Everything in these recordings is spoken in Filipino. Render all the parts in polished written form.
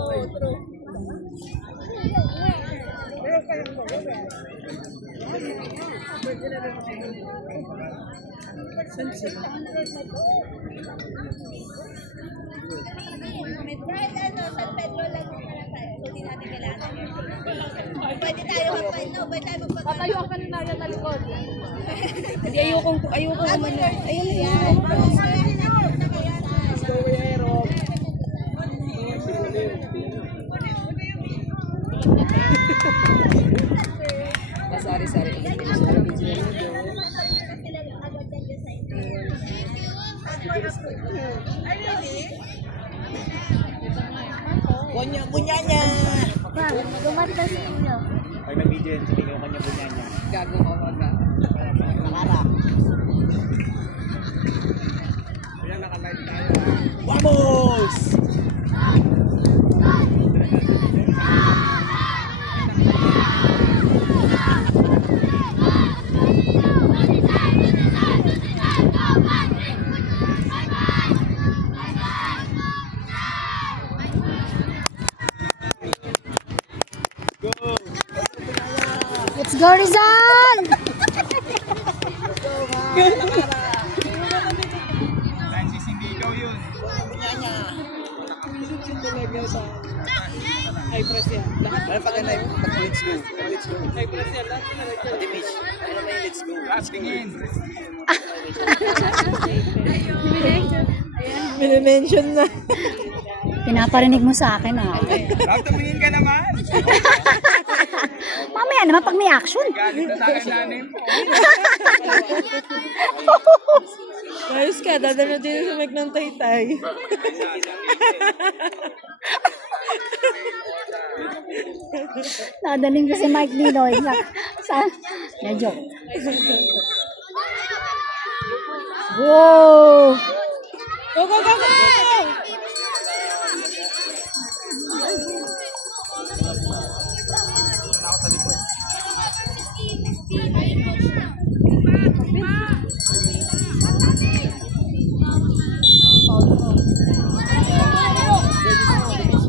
Oo, true. Saan sila? Kahit ano, San Pedro lang naman tayo. Hindi natin kailangan yun. Pwede tayo magpain, no? Pwede tayo magpagano. Tatayuan ka na sa likod. Hindi, ayoko umano. Ayun yan. Sari-sari. Kunya-kunyanya! Gumanda sa inyo. Pag nag-video yun, sabihin ko kunya-kunyanya. Gago ka wag. Nakara. Kaya naka-live tayo. Vamos! Let's go, Rizal! Francis, hindi ikaw yun. Talaga sa... High press yan. Lahat. Ano pag let's go? Let's go. High press yan. Lahat talaga. Pati Mitch, ano may let's go? Last tingin. Minimension na. Pinaparinig mo sa akin, ah. Last tumingin ka naman. Mamaya naman pag may action. Galit na sa akin nanin po. Ayos ka, dadala din sa mic ng taytay. Nadaling ko si Mike Dinoy sa na-joke. Wow! Go, go, go, go!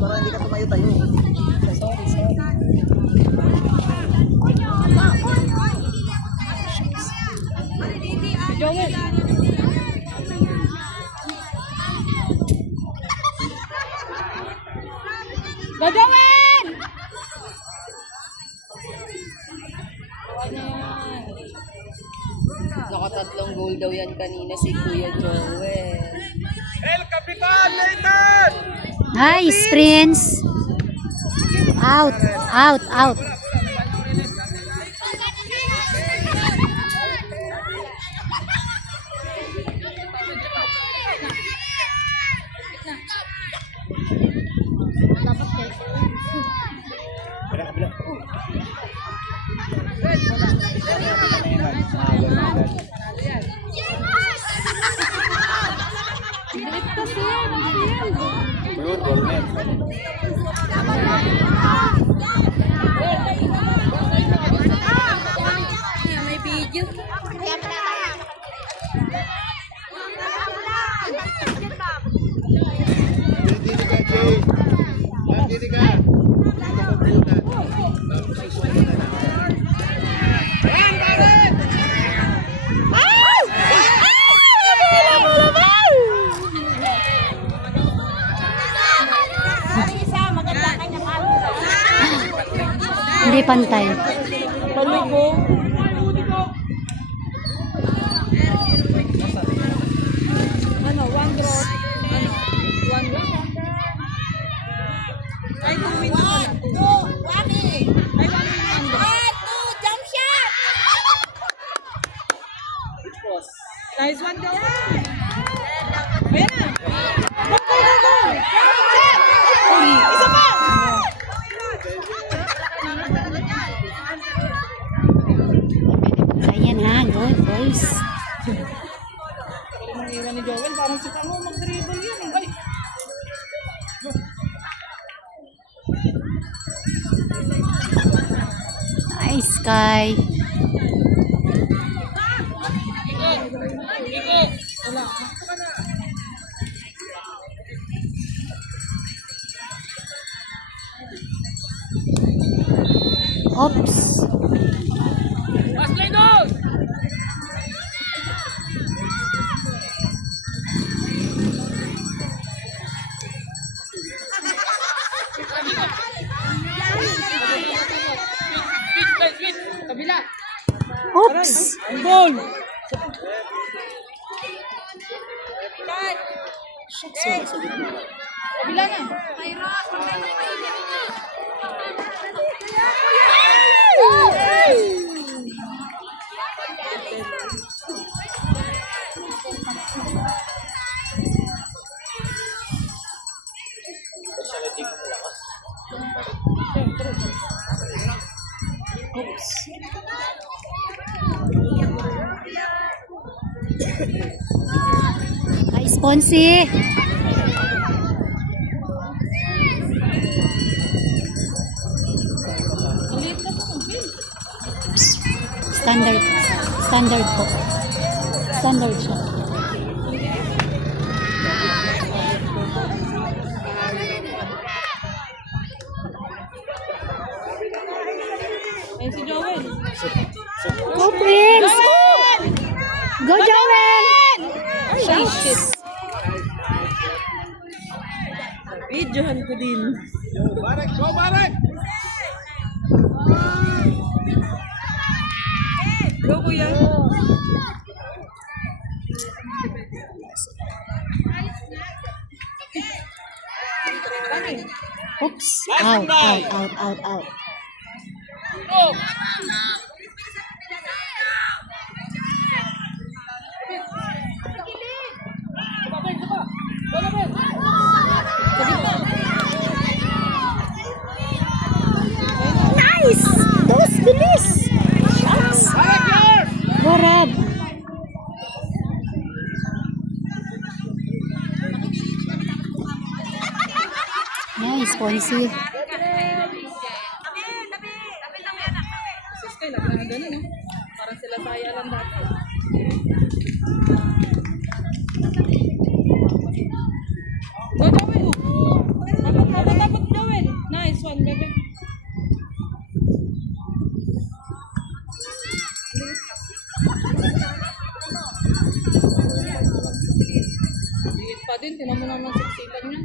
Parang hindi ka tumayo-tayo. Gagawin! Nakatatlong goal daw yan kanina si Kuya Joel. El Capitan, Nathan! Nice, Prince! Out, out, out. Yun, Gornet. May video. Dili ka, Jay. Dili ka. Hindi pantay. Palugo. Ano, one draw. Ano, one draw. Ay, 2 minutes pala. Ay, 1 minute. Nice one, go. Ayan na. Go, go, go, go. Isa pa. Ayan ha, good boys. Pero nang iwan ni Joel, parang si Kamo mag-dribble yun. Ay. Nice, Kai. Wala. Oops. Oops. Goal! Shucks, wala sa gitna. Kabila na. Oops. Ay, Sponsi. Standard. Standard po. Standard siya. Ayun si Joel. Go, Prince! Go, Joel! Sheesh. Videohan ko din. Barek, go Barek! Go, kuya. Oops. Out, out, out, out, out. Nice! Dos bilis! Shots! Go, Red! Nice, Ponsi. Sister, nagano ganun, no? Parang sila saya lang dati. Go, Joel! Dapat, Joel! Nice one, baby. Liit pa din, tinan mo naman siksikan niya.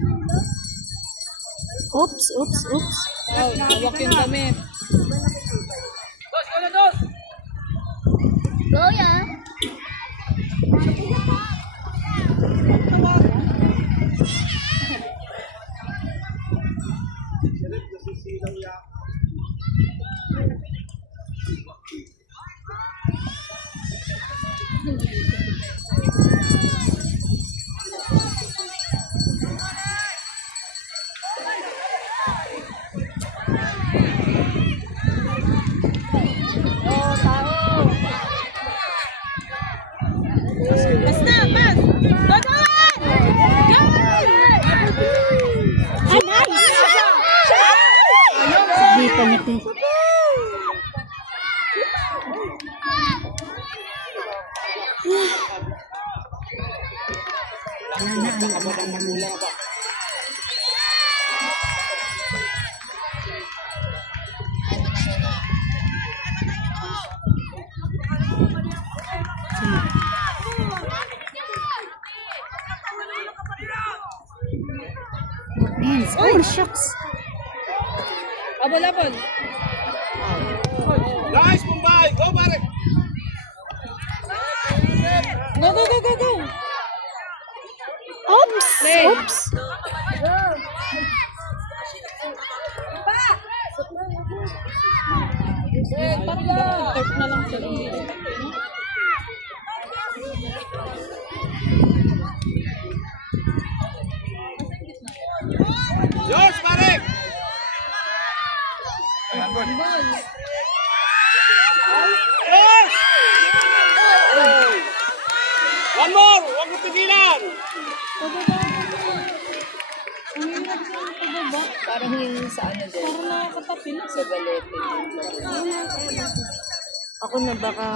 Oops, oops, oops. Wow, hawak yung damit. Dos, go na dos! Go, ya. Basta, pas! Go, Joel! Ah, nice! Dito niya, Prince. Wala na, ang mula. Prince. Oh, shucks. Abol-abol. Nice, Mumbai! Go Barek! Go, go, go, go, go! Oops! Play. Oops! Turf na lang sila. Yours, Barek! Yes! One more! Huwag mo tigilan! Parang yung sa ano din. Parang nakakatapi na. Sa galete. Ako na baka...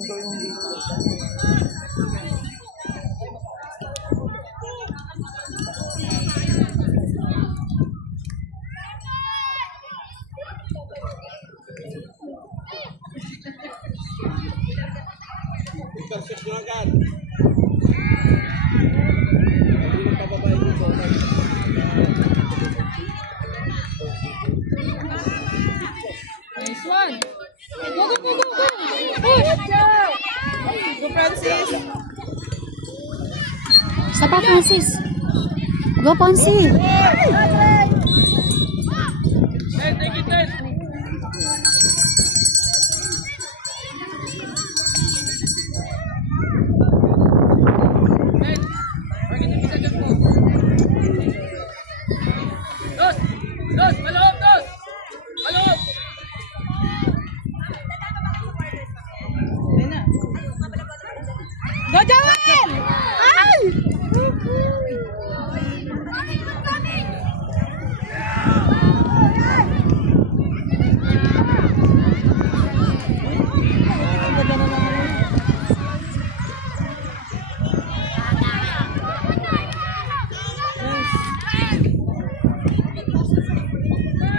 Ito yung dito. Isa pa, Francis. Go, Ponsi. Go, Joel! Ay!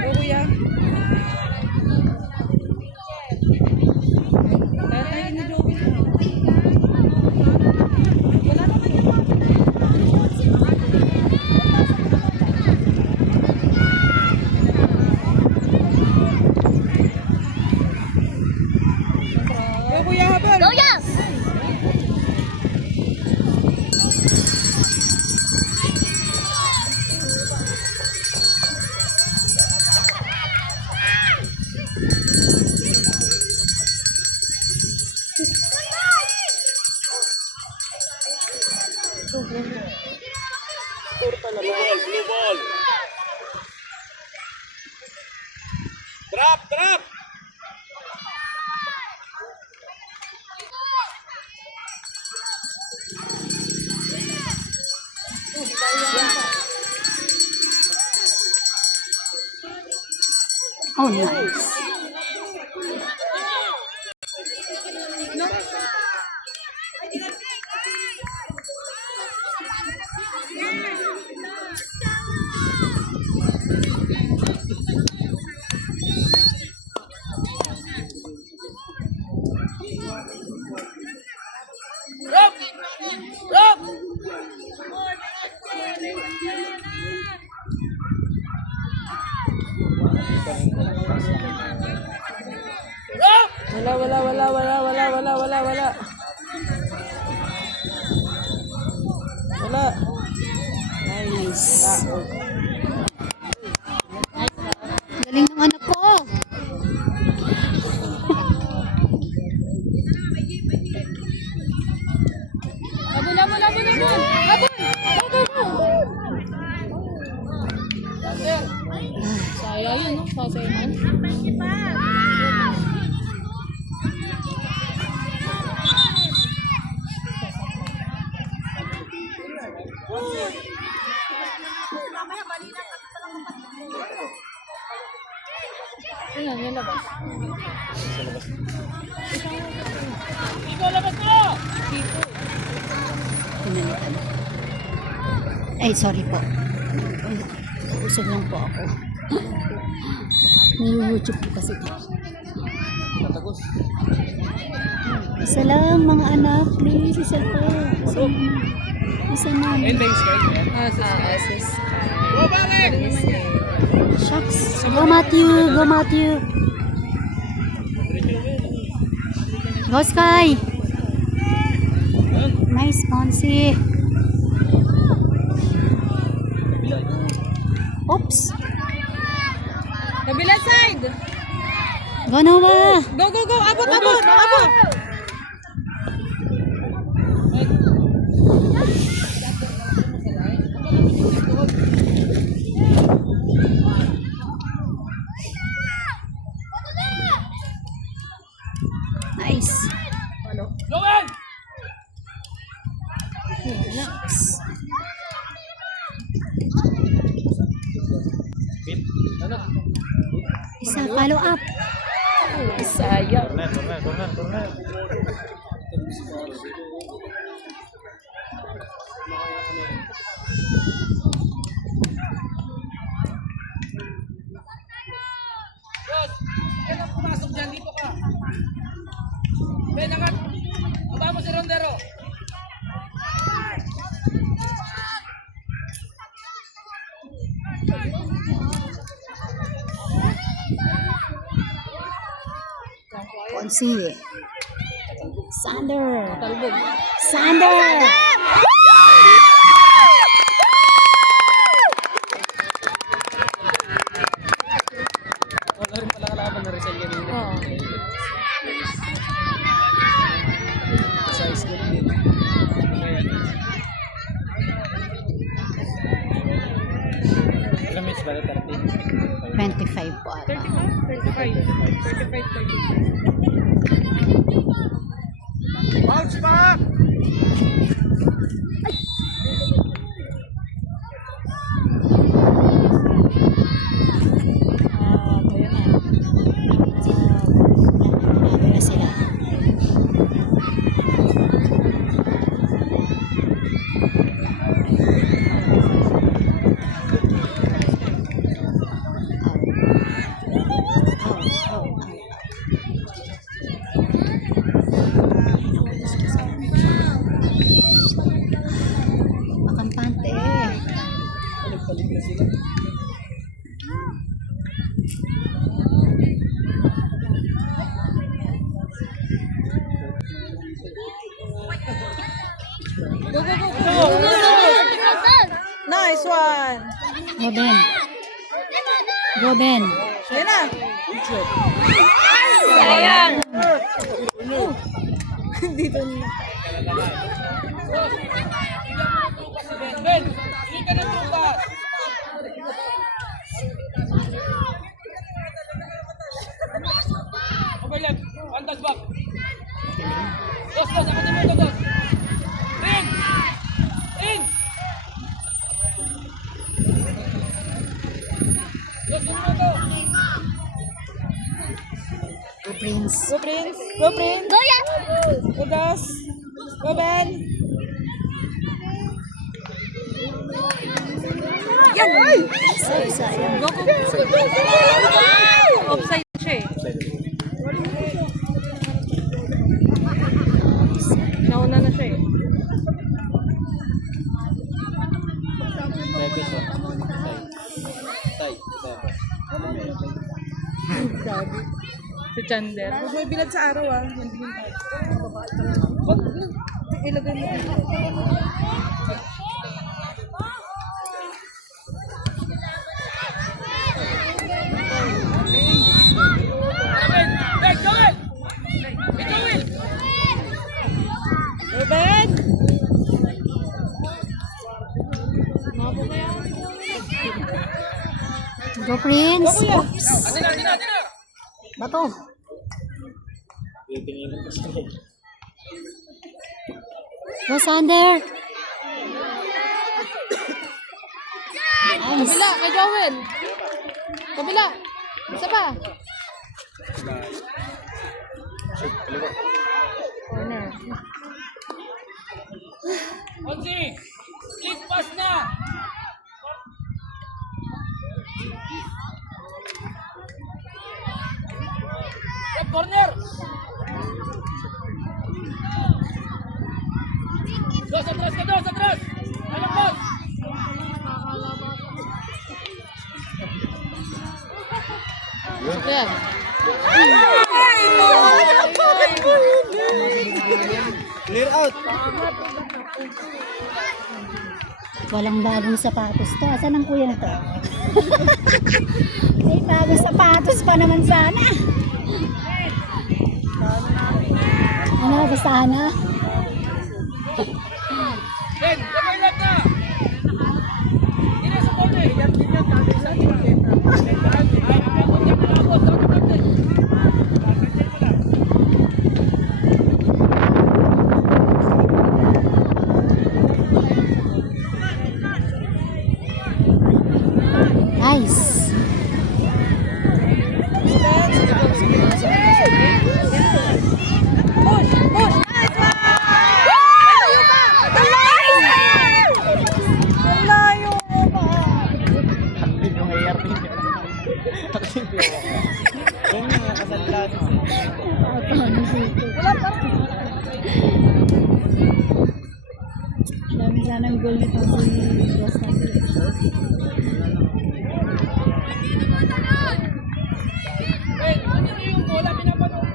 Go, kuya. Tatay ni Joey. Wala naman. Go, kuya, habol. Go, yes! Blue ball. Drop, drop. Oh, nice. Wala. Nice. Galing ng anak ko. Abol, abol, abol, abol. Abol. Go, go, go. Sayang yun, no? Sayang. Ayan, yan labas. Ikaw labas mo! Pinalitan. Ay, sorry po. Usog lang po ako. Nag-YouTube po kasi ito. Isa lang mga anak. Please, isa po. Isa na. Go, balik. Shucks. Go, Matthew. Go, Matthew. Go, Sky. Nice, Ponsi. Oops. Kabila side! Go, Noah. Go, go, go! Abot, abot! Abot! Nice. Joel. Nice. Isa, follow up. Sayang. Corner. Kailan pumasok dyan? Dito ka. Ben, angat. Baba mo si Rondero. Ponsi. Sander. Sander. 25 po ata. 35. Bounce back! Ano na sila? Makampante eh. Nice one! Go Ben. Go Ben. Yan na! Ben, hindi ka ng tupas. Over left. One touch back. Dos, dos. Ako din mo ito, dos. In! In! Dos, dos mo ito. Go Prince. Go Prince! Go Prince! Go yan! Go Das! Go Ben! Yan! Ay! Sayang. Go, go, go! Offside siya eh. Nauna na siya eh. Si Chander. Huwag may bilad sa araw ah. Hindi yung tayo. Wag, ilagay mo dito. Ben, Ben, go in! Ikaw in! Ruben! Go Prince. Oops. Atin na, atin na, atin na! Bato. Go Sander. Nice. Kabila, kay Joel. Kabila. Isa pa. Corner. Onsi! Lead pass na! Left corner! Dos, atras ka, dos, atras! Alam, boss! Yan. Clear out! Walang bagong sapatos to. Asan ang kuya na to? May bagong sapatos pa naman sana. Ano, bastahan na? Ben, left left na! Hindi sa corner! Ay, abot niya, abot, abot. Nice. Push! Push! Nice one! Malayo pa! Malayo pa! Dami sanang goal nito si Boss Nabil. Ben, ano yung bola pinapanood?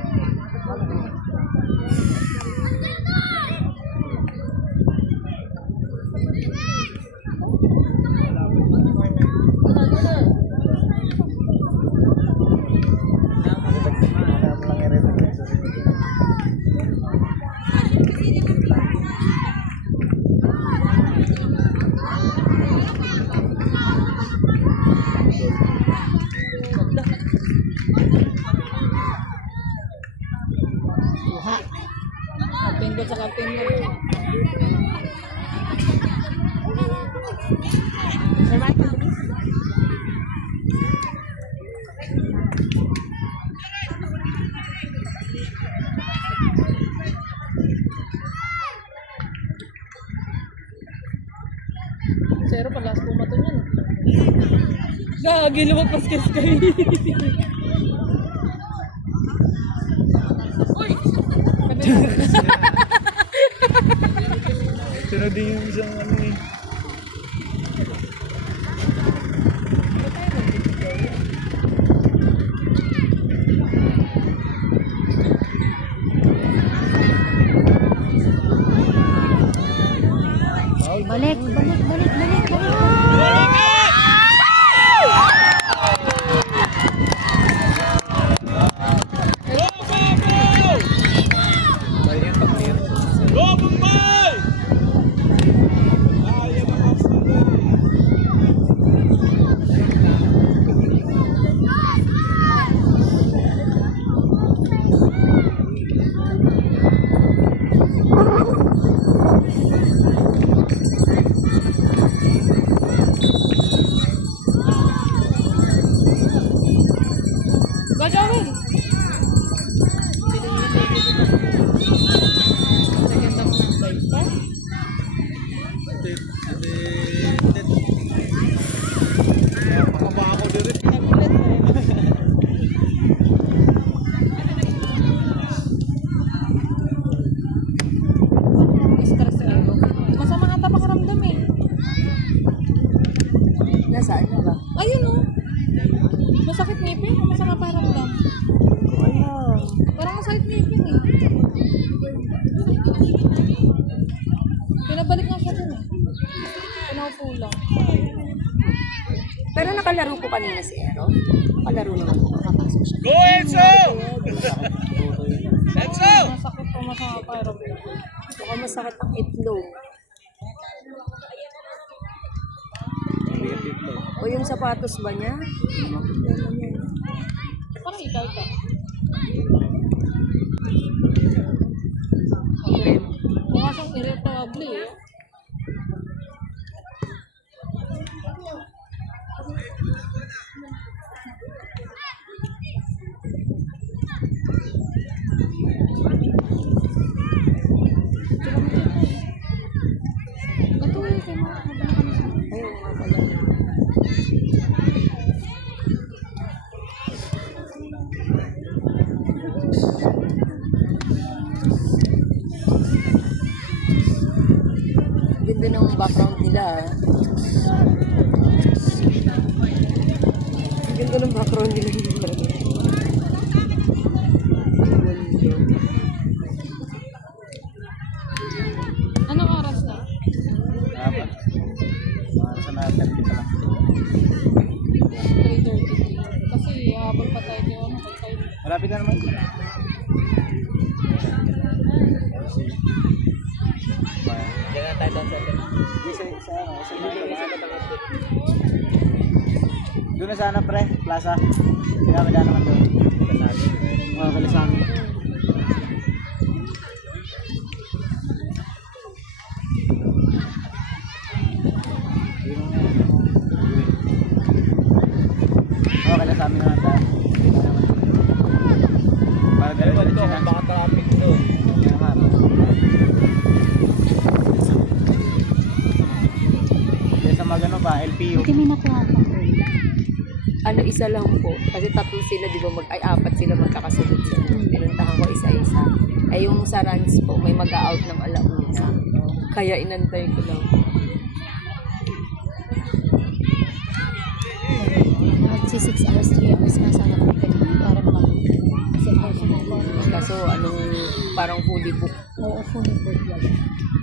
Zero pala, pumato niyan. Gagi, lumagpas ka Sky. Uy! Sunod din yung isang ano eh. Balik, balik, balik, balik, balik. Go, Bombay! Gagawin! Naganda mo ng live pa? Makaba ako dito. Nagulat na. Stress eh. Masama ata pakiramdam eh. Nasaan na ba? Ayun oh. Masakit ngipin. Masama pakiramdam. Wala. Parang masakit ngipin eh. Pinabalik nga siya dun eh. Pinaupo lang. Pero nakalaro ko kanina si Ero. Nakalaro naman ko. Nakapasok siya. Go, Enzo! Enzo! Masakit po masama pakiramdam. Mukhang masakit ang itlog. O yung sapatos ba niya? Parang ikaw ka. Mukha siyang irritable eh. Ito yung tema. Ayun nga pala. Ganda ng background nila. Ganda ng background nila. Anong oras na? Dapat. Sa natin dito lang. 3:33. Kasi habol pa tayo kay ano kay time. Malapit na naman. Diyan na tayo doon sa Doon na sana pre, plaza. Kaya madaan naman doon. Oo, kalasan. Oo, kalasan naman tayo. Para diretso na. baka traffic doon. Kaya nga. Kaya sa magano ba, LPU. Hindi may nakuha pa ko. Ano, isa lang po. Kasi tatlo sila, di ba, apat sila magkakasunod sila. Pinuntahan ko isa-isa. Ay yung sa runs po, may mag-out ng alauna. Kaya inantay ko lang. Magsi 6 hours, 3 hours na sana kami kanina para makakita. Kasi personal ko. Kaso anong parang fully book. Oo, fully book yan.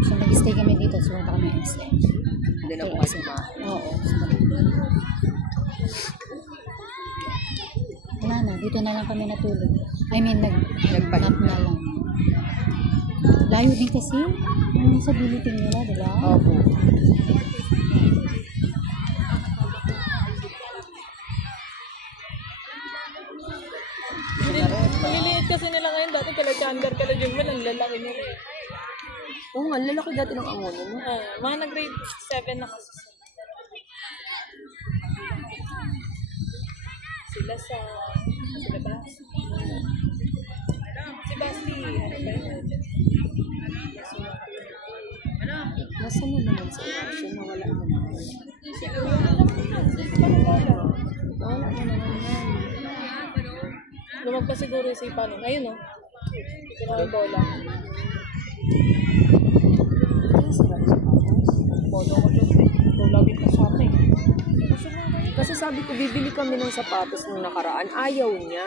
So nag-stay kami dito, so punta kami SM. Hindi na po kasi Oo. Wala na, dito na lang kami natulog. I mean, nag-nap na lang. Layo din kasi. Yung sa biliting nila, diba? Opo. Maliliit kasi nila ngayon. Dati kala Chandler, kala Jungman, ang lalaki nila eh. Oo nga, lalaki dati ng amono, no? Mga nag-grade 7 na kasi. Sila sila Basti. Si Basti, ano ba yun? Nasaan na naman sa oras? Nawala na naman. Wala na naman yan. Lumagpas siguro yung sipa nun. Ayun, oh. Tira yung bola. Bola ko dyan. Lagi ka sa akin. Kasi sabi ko, bibili kami ng sapatos nung nakaraan. Ayaw niya.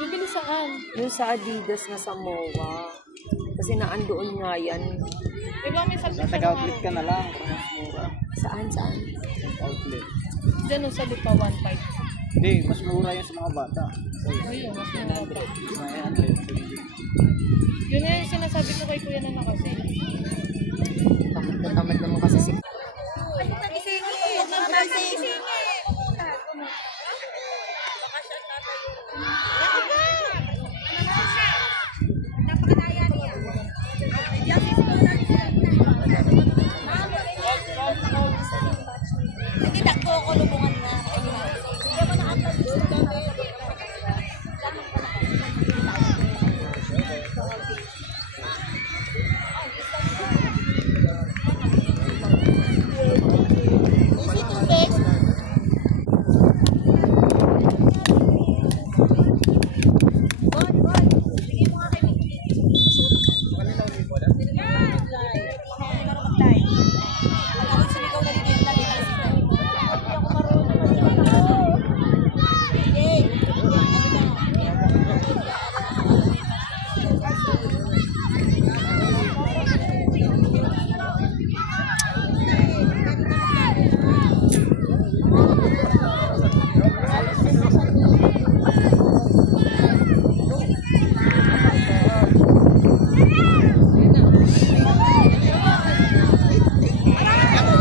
Bibili saan? Yung sa Adidas na sa MOA. Kasi naandoon nga yan. Diba may salpit Sa taga-outlet ka na lang. Kung mas mura. Saan? Outlet. Diyan, oh, sa Lupa 1.5. Hindi, mas mura yan sa mga bata. Ayun, mas mura pa. 900. Yun na yung sinasabi ko kay Kuya Nana kasi. Tamad na tamad naman kasi si Isingit! Mamasingit! Napakadaya niya. Hindi takbo ko lubungan na. Hindi mo Easy to fix. Sige mo nga kay Miki. Sumigaw na dito yung lagi na sila. Hindi ako marunong.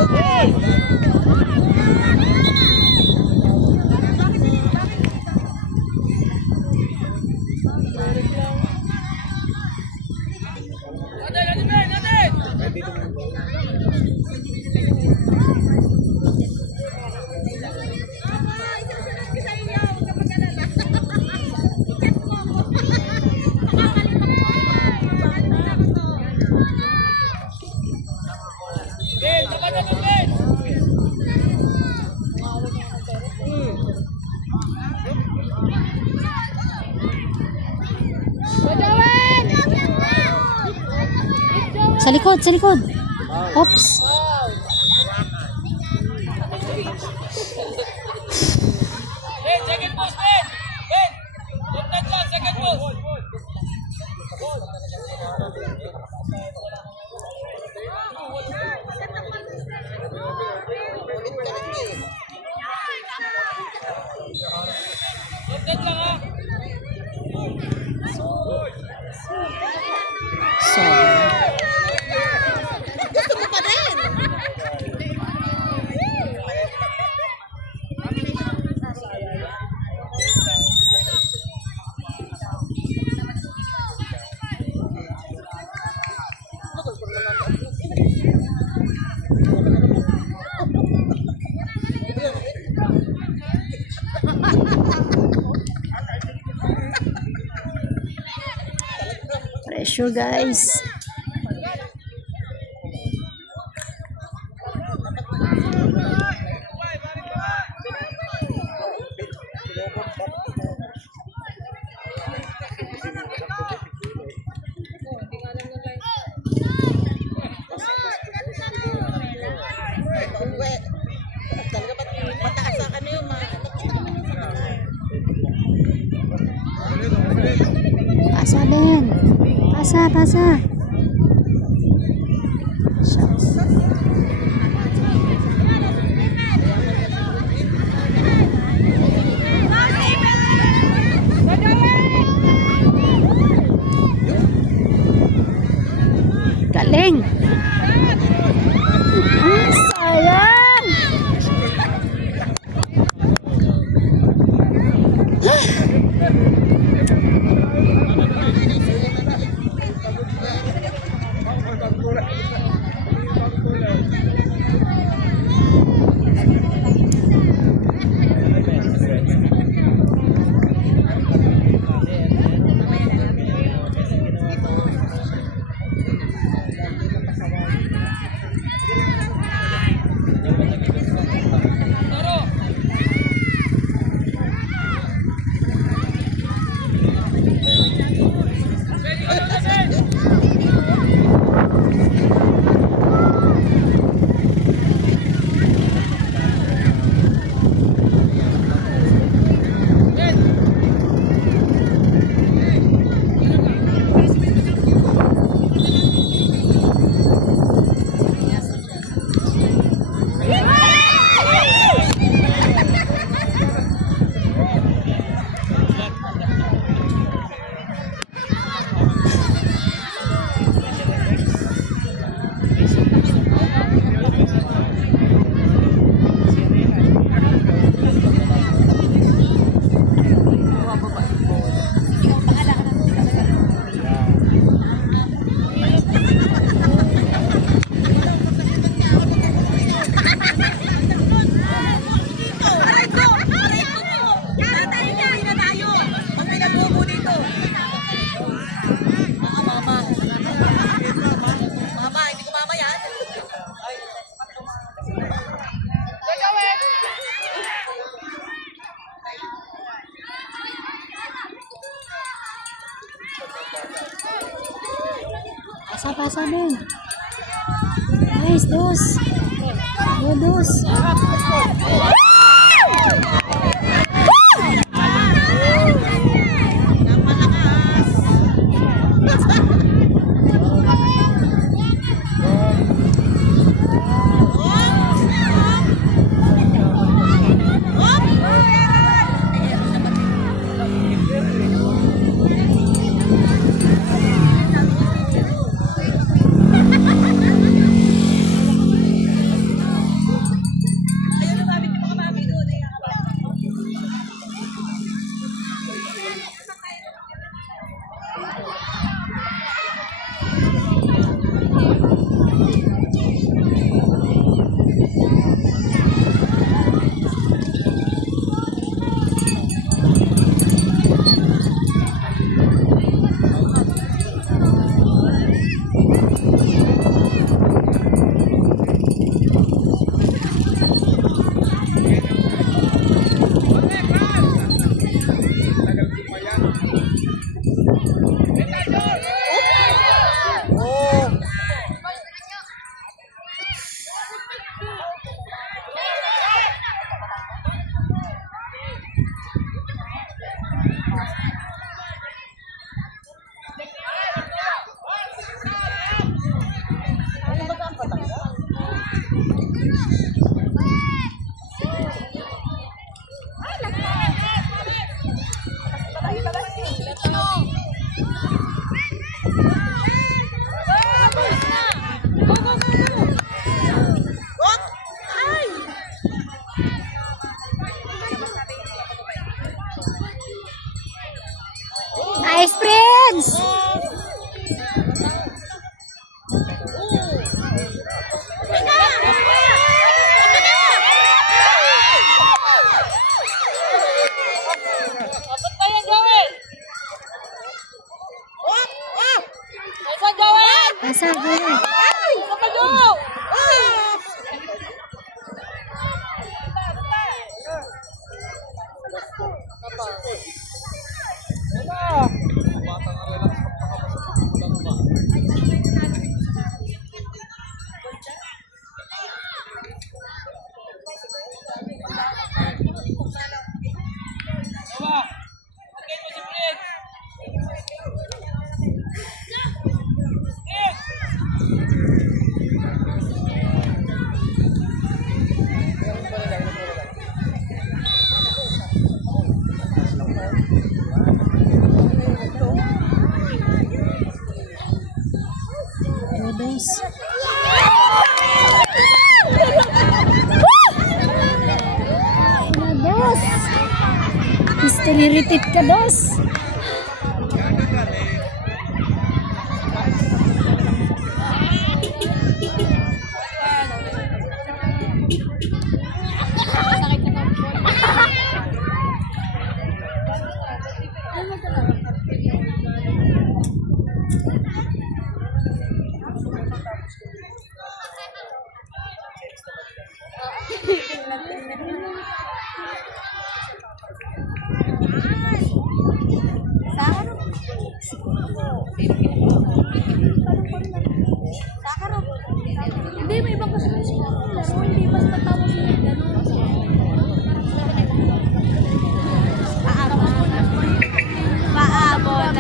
Sige. Ben, dapat na doon, Ben! Sa likod, sa likod. Oops. Ben, second post, Ben! Ben! Contact lang, second post! Contact lang, ha? So, Gusto mo pa rin? pressure guys. Pasa Ben. Pasa, pasa. Galing. Sayang. Pasa din. Nice, dos. Go, dos. Nice, Prince! Dapat ba yan gawin? Saan gawin? Asa, go. Saan pa go? Baba. Okay mo si Prince. Go, dos. Wala, dos. History repeat ka, dos. Hindi, may ibang kasi laro. Hindi basta tawag sila gano'n. Paabon.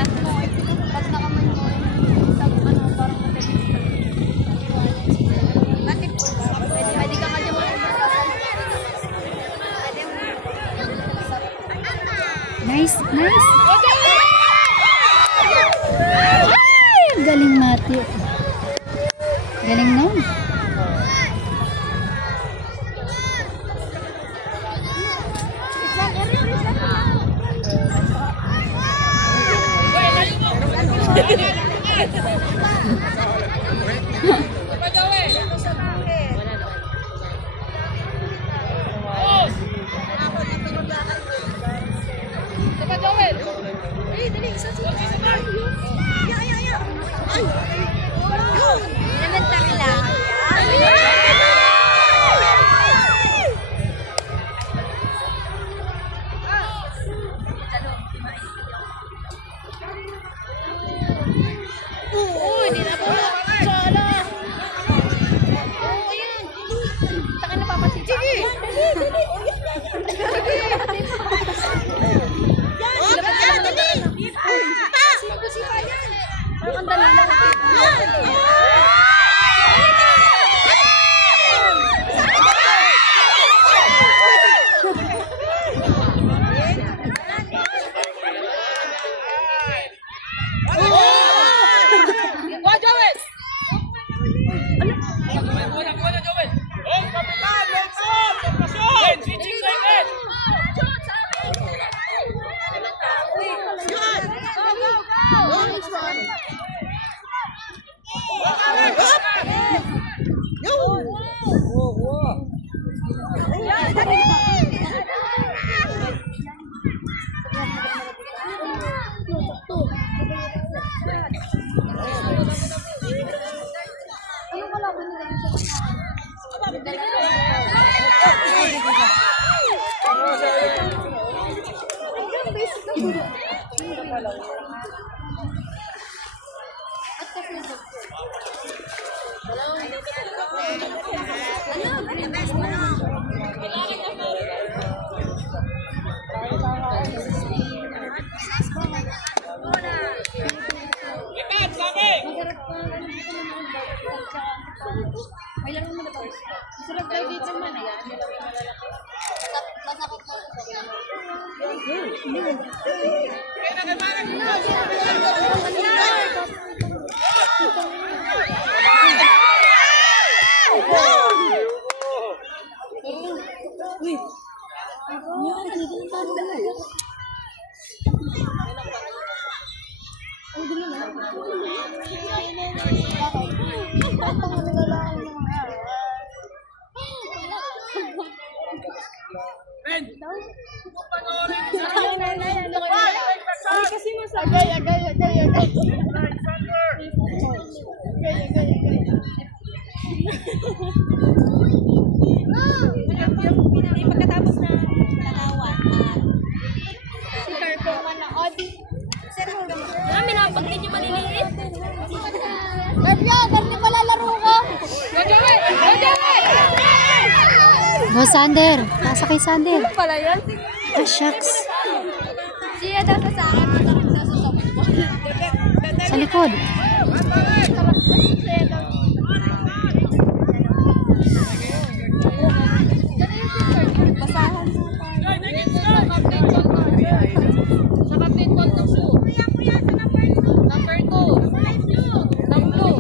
Pag nakamay mo, sabi parang matalis. Bakit? Pwede ka nga dyan mo. Nice, nice. Ay, galing, Matthew. Galing nun. Elementary lang. Kuha na, Joel. Ben, switching side, Ben. Ikat, sabi. May laro mo na ba? Sarap daw dito man eh. Masakot ko. Ben. Kasi masagay, agay. Hindi pagkatapos na lalawan. Si Carpo man na Odi. Sir, namin napag ninyo maliliit. Barney malalaro ko. Go, Sander. Pasa kay Sander. Pala yan. Ah, shucks. Siya daw sa akin, nasa softball. Sa likod. Basahan mo sa captain call ng blue. Number 2. Ng blue.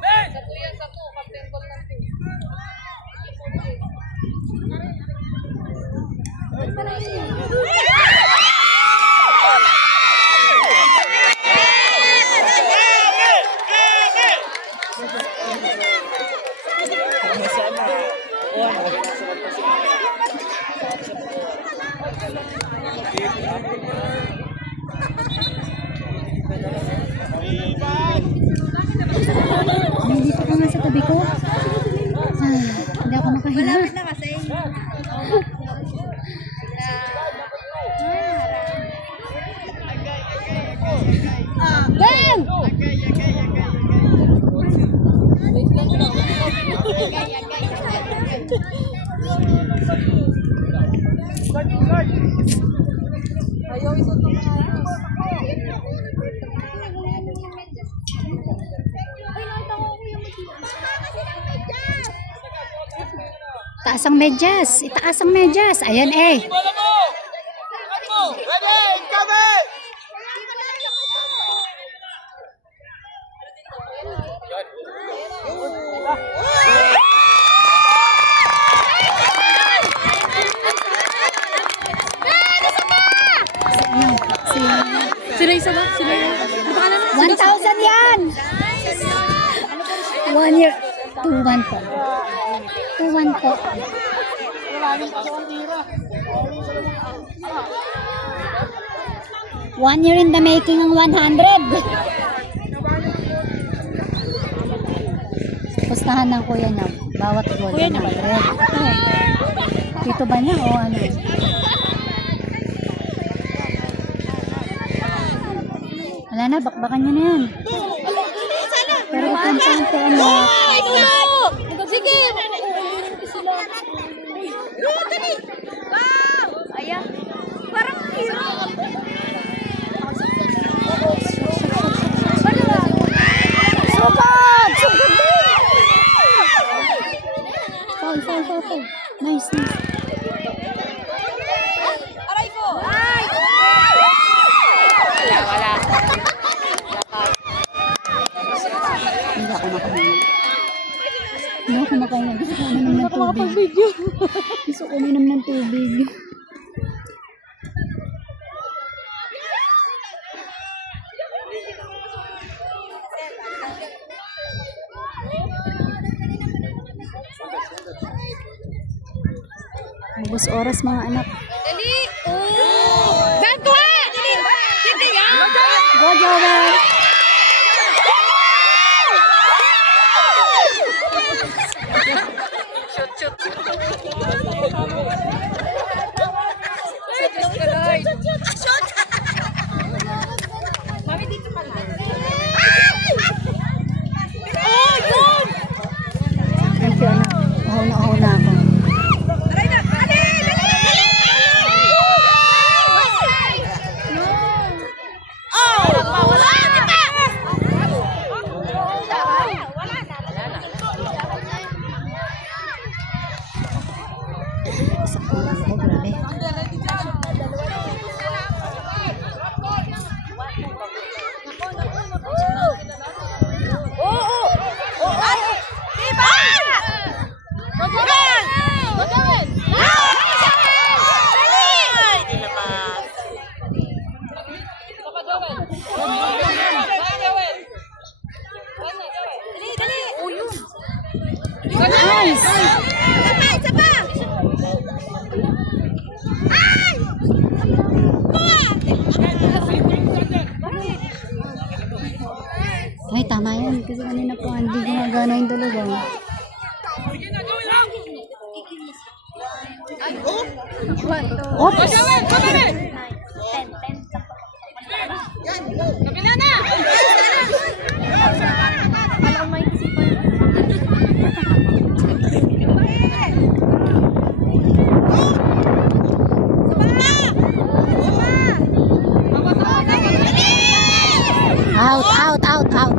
Ben. Sa 2 yan sa 2. Captain call ng 2. Nandito ka nga sa tabi ko. Hindi ako makahinga. na kasi. Ben! Taas ang medyas. Itaas ang medyas. Ayan eh. Bola mo. Ikat mo. Ready, incoming. Sila isa ba? Sila yun? Ano pa ka 1,000 yan! 1 year. 2-1 po. 2-1 po. One year in the making ang 100. Pustahan ng kuya na bawat goal 100. Dito ba niya o ano? Wala na, bakbakan niya na yan. Pero importante ano. Sige! Wow! Ayan. Parang hero. Sugod! Sugod din! Fall. Nice. Aray ko! Ay! Wala. Hindi ako makahinga. Hindi ako makahinga. Gusto ko uminom ng tubig. Gusto ko uminom ng tubig. Ubus oras mga anak. Dali! Oh! Gagawa! Dali! Dali yan! Go, Joel! Mami, dito ka lang. Oh, yun! Thank you, anak. Ahuna ako. Aray na! Dali! Dali! Oh! Wala! Kita! Wala na. Oh, grabe. Nice! Ay, tama yan. Kasi kanina po, hindi gumagana yung dalawa. Oops! Kabila na! Alam mo yung isipan. Out, out, out, out.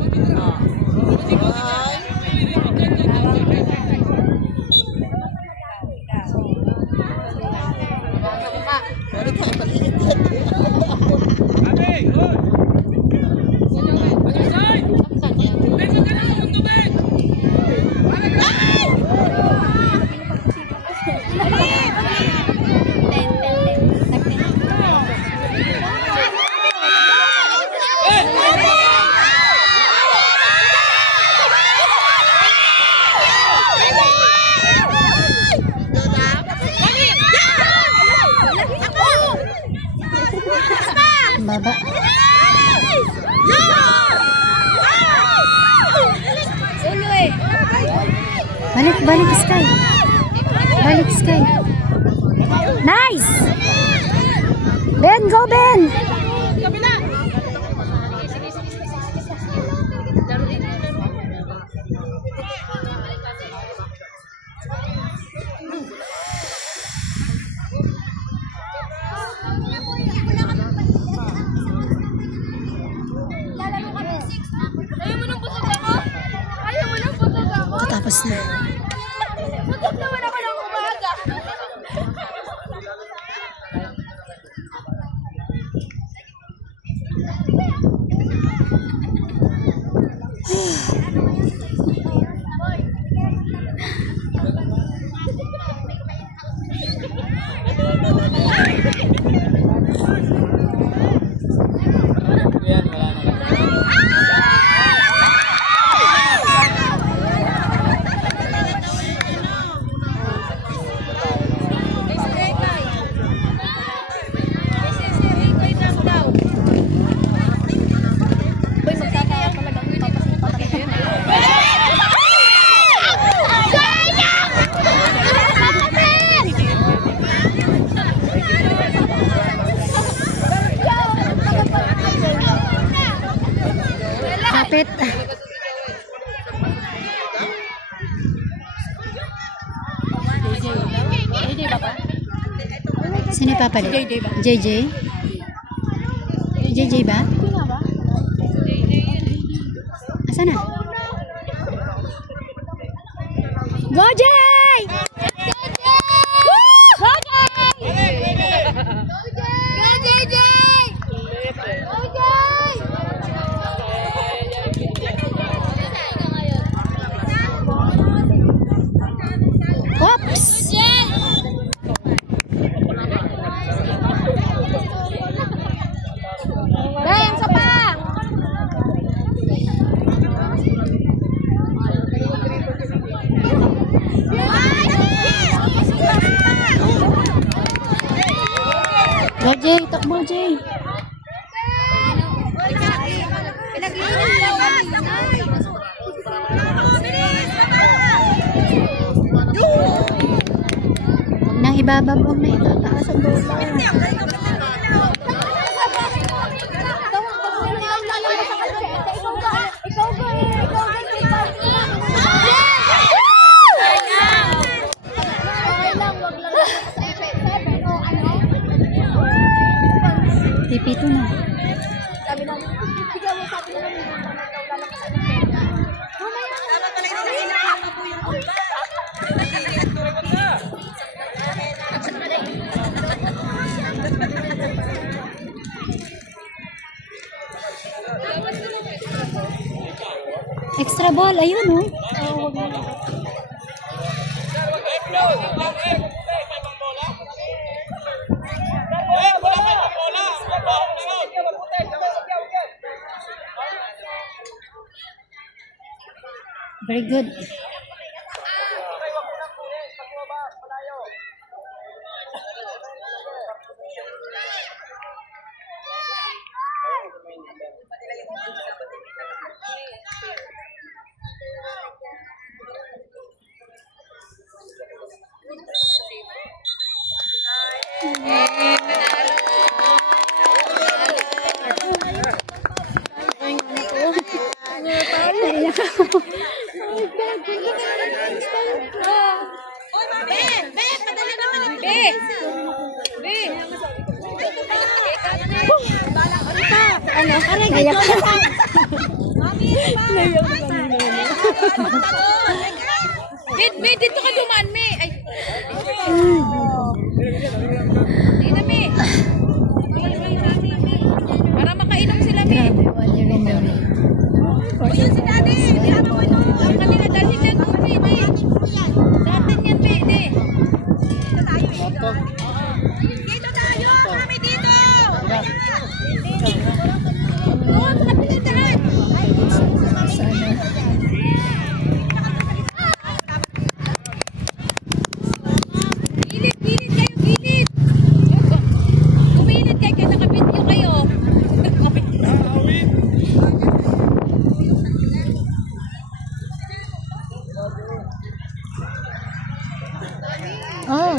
Baba. Balik, balik, Sky. Balik, Sky. Nice! Ben, go, Ben! Ayaw mo ng busog ako? Ayaw mo ng busog ako? Tapos na. Busog naman ako ng umaga. Yan, wala na. Kapit. Sino yung papa? JJ? JJ ba? Asan na? Go, Jay! Go, JJ! Go, JJ! ibaba mo na itataas ang bola. Pipito na. Extra ball, ayun oh. Very good. Ano? Aray, gaya ka. May, dito ka dumaan, May. Ay. Hindi na, May. Para makainom sila, May. Grabe, 1 year in the ring. Ayun si Daddy. Ang kanila, dalhin yan po, May. Datin yan, May. Dito tayo. Kami dito. Oo, sa kapila daan. Sana. Gilid kayo, gilid. Gumilid kayo, nakabidyo kayo. Oh.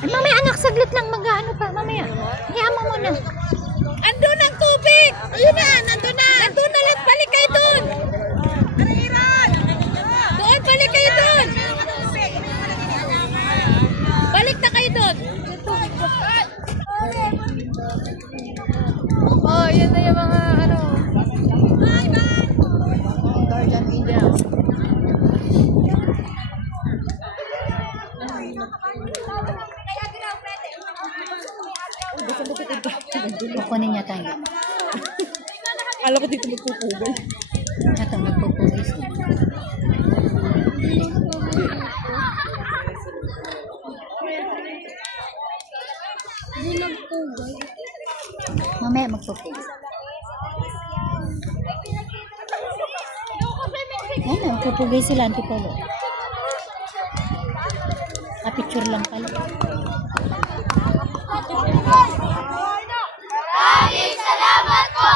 Ay, mamaya anak, saglit lang mag-ano pa. Mamaya. Hayaan mo muna. Andun ang tubig! Ayun na, nandun na! Nandun na lang, balik kayo dun! Doon, balik kayo dun! Balik na kayo dun! Oh, yun na yung mga ano. Kukunin niya tayo. Alam ko dito magpupugay. Ito, magpupugay siya. Mamaya magpupugay. Ayun na, magpupugay sila, Antipolo. Picture lang pala. Maraming salamat po!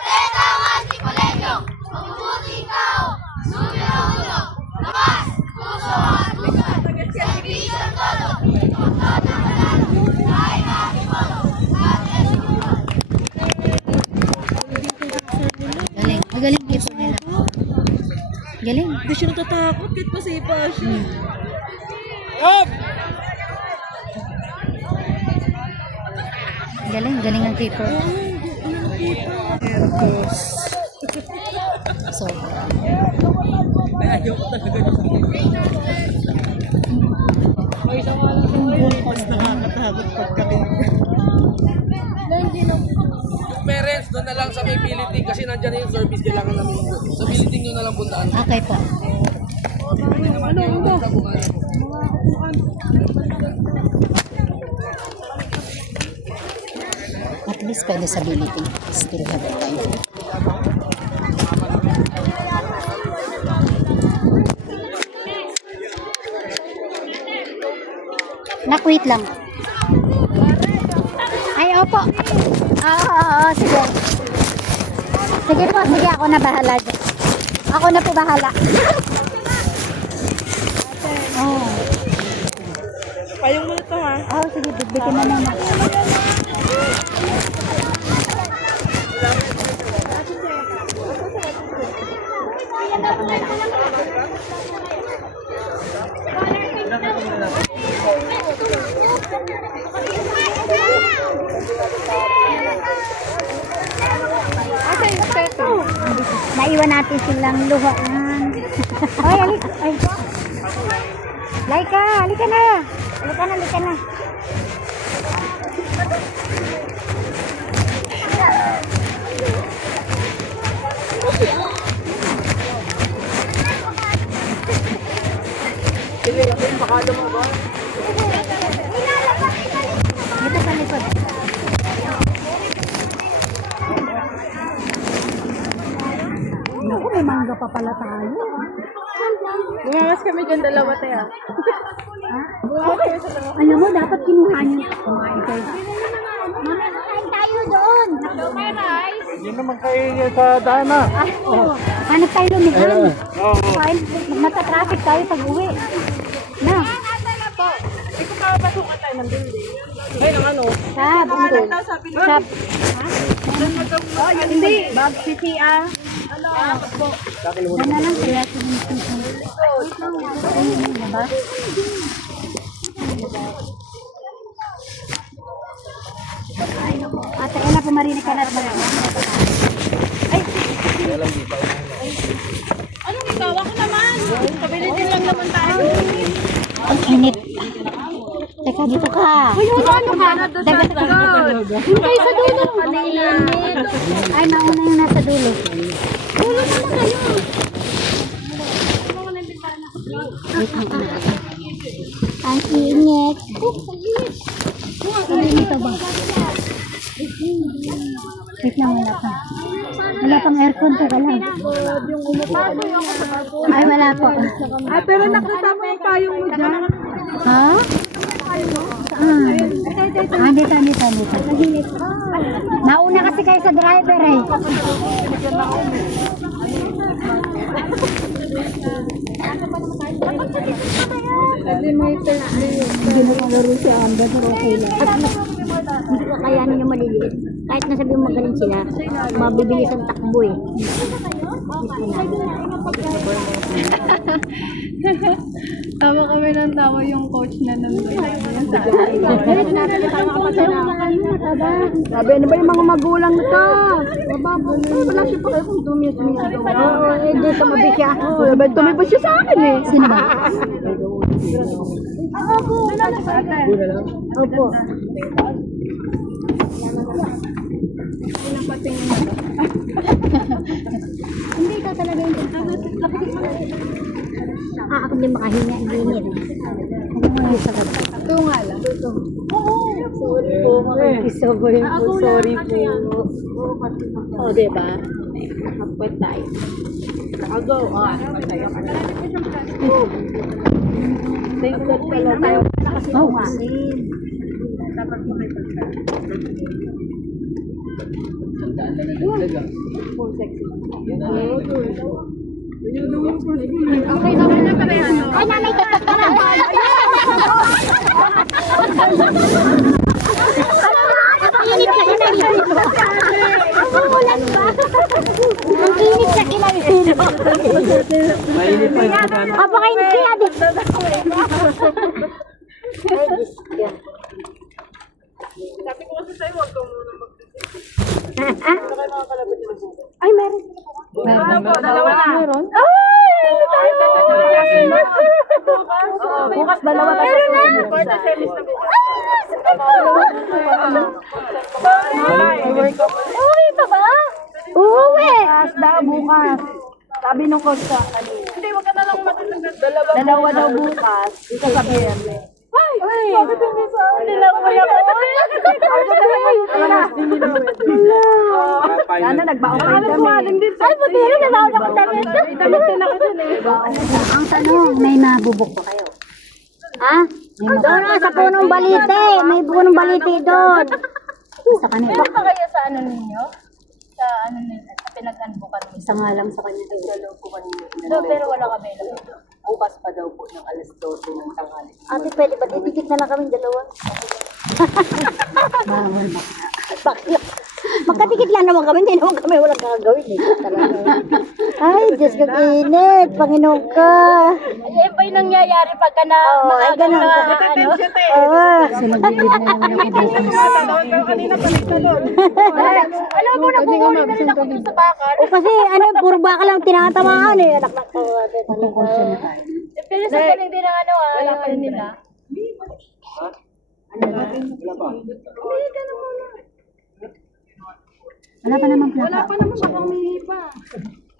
Teka ang Antipoleño, mabubuti tao, numero uno, lakas, puso at lugar, servisyo todo, importante ang manalo, kahit Antipolo, at Antipolo. Galing. Magaling keeper nila. Galing. Hindi siya natatakot. Kahit masipa siya. Galing. Galing ang keeper. So, Mas nakakatakot pagkakit. Yung parents, doon na lang sa may billeting kasi nandyan na yung service, kailangan namin sa billeting nyo na lang puntaan. okay po. At least pwede sa ability. Still have time. Wait lang. Ay, opo. Oo, sige. Sige po, sige. Ako na bahala dyan. Ako na po bahala. Oh. Payong mo na to ha. Oh, sige, bigyan na naman. Naiwan natin silang luhaan. Ay, alik. Ay. Laika, halika na. Halika na, halika na. Dito sa likod. Naku, may mangga pa pala tayo. Bumangas kami dyan dalawa tayo. Alam mo, dapat kinuha niyo. Kumain kayo. Mama, kain tayo doon. Yun naman kayo sa dana. Hanap tayo lumihan. Kain, matatraffic tayo pag uwi. Na. Ikaw papasukan tayo ng building. Ay, ng ano? Sab. Sab. Hindi. Bag City ah. Yan na lang kaya sinunod. Diba? Ate, na pumarinig ka na at malaman. Anong ikaw? Ako naman. Pabilitin lang naman tayo. Ang init. Teka, dito ka. Uy, ano ka? Dagat ka. Hindi, sa dulo. Ay, mauna yung nasa dulo. Dulo naman kayo. Ang init. Ang init ba? Wait lang, wala pa. Wala pang aircon to, wala. Ay, wala po. Ah, pero nakasama yung payong mo dyan. Ha? Dito. Nauna kasi kayo sa driver eh. Hindi na palaro si Amber, pero okay lang. Hindi ko kayanin yung maliliit. Kahit nasabi mo magaling sila, mabibilis ang takbo eh. Tama kami ng tama yung coach na nandun. Sabi, ano ba yung mga magulang na to? Wala siya pa kayo kung tumiya-tumiya. Oo, hindi tumabi siya. Oo, tumabi siya sa akin eh. Sino ba? Opo. Hindi ka talaga yung ako din makahinga, init. Ano nga yung sakat? Ito nga lang. Sorry po, makikisabay po. Sorry po. O, diba? Kapag tayo. Ako, thank God pala tayo. Kasi kumain. Dapat mo kayo ay, nanay, tatak ka na. Ang init sa kinalipin. Umulan ba? Ang init sa kinalipin. Mainit pa yung dana. Kapakainit kaya din. Sabi ko kasi sa'yo, huwag ka muna Ay, meron. Dalawa na. Meron? Bukas dalawa na. Meron na. Quarter semis na bukas. Uwi pa ba? Uwi. Bukas. Sabi nung coach sa kanina. Hindi, wag ka na lang matutugad. Dalawa daw bukas. Isa sa biyernes. Ay! Bakit hindi sa akin? Hindi lang kaya ko. Sana nagbaon kayo kami. Ay, buti rin nalawan ako sa rito. Ang tanong, may mabubok ba kayo? Ha? Doon sa punong balite. May punong balite doon. Sa kanila. Ilan pa kayo sa ano ninyo? Sa ano ninyo? Pinag-unbukan mo? Isa nga lang sa kanya doon. So, pero wala ka available. bukas pa daw po ng alas 12 ng tanghali. Ate, pwede ba? Didikit na lang kami dalawa. Bawal ba? Bakit? Magkadikit lang naman kami, hindi naman kami walang gagawin eh. Talaga. Ay, Diyos ko, init. Panginoon ka. Ay, ba yung nangyayari pagka na ay, ganun ka. Ano? Oo. Kasi magbibid na naman ako dito. Alam mo, nakukunin na rin ako dun sa bakal. O kasi, ano, puro bakal lang tinatamaan eh. Anak na ko. Patungkol siya na tayo. Pero sa galing din ang ano ah. Wala pa rin nila. Wala pa naman plaka. Wala pa naman baka umihi pa.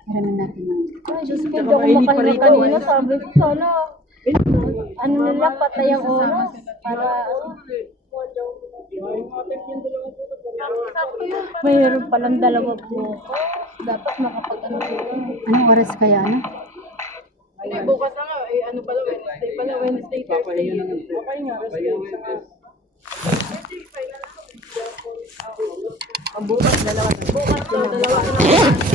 Hiramin natin yung... Ay, Diyos ko, hindi ako makahinga kanina. Sabi ko, sana, ano nila, patay ang oras. Para, mayroon palang dalawa po. Dapat makapag-ano po. Anong oras kaya, ano? Hindi, bukas na nga. Eh, ano pala, Wednesday pala. Wednesday, Thursday. Okay nga, rest day. Bukas, dalawa. Bukas, dalawa.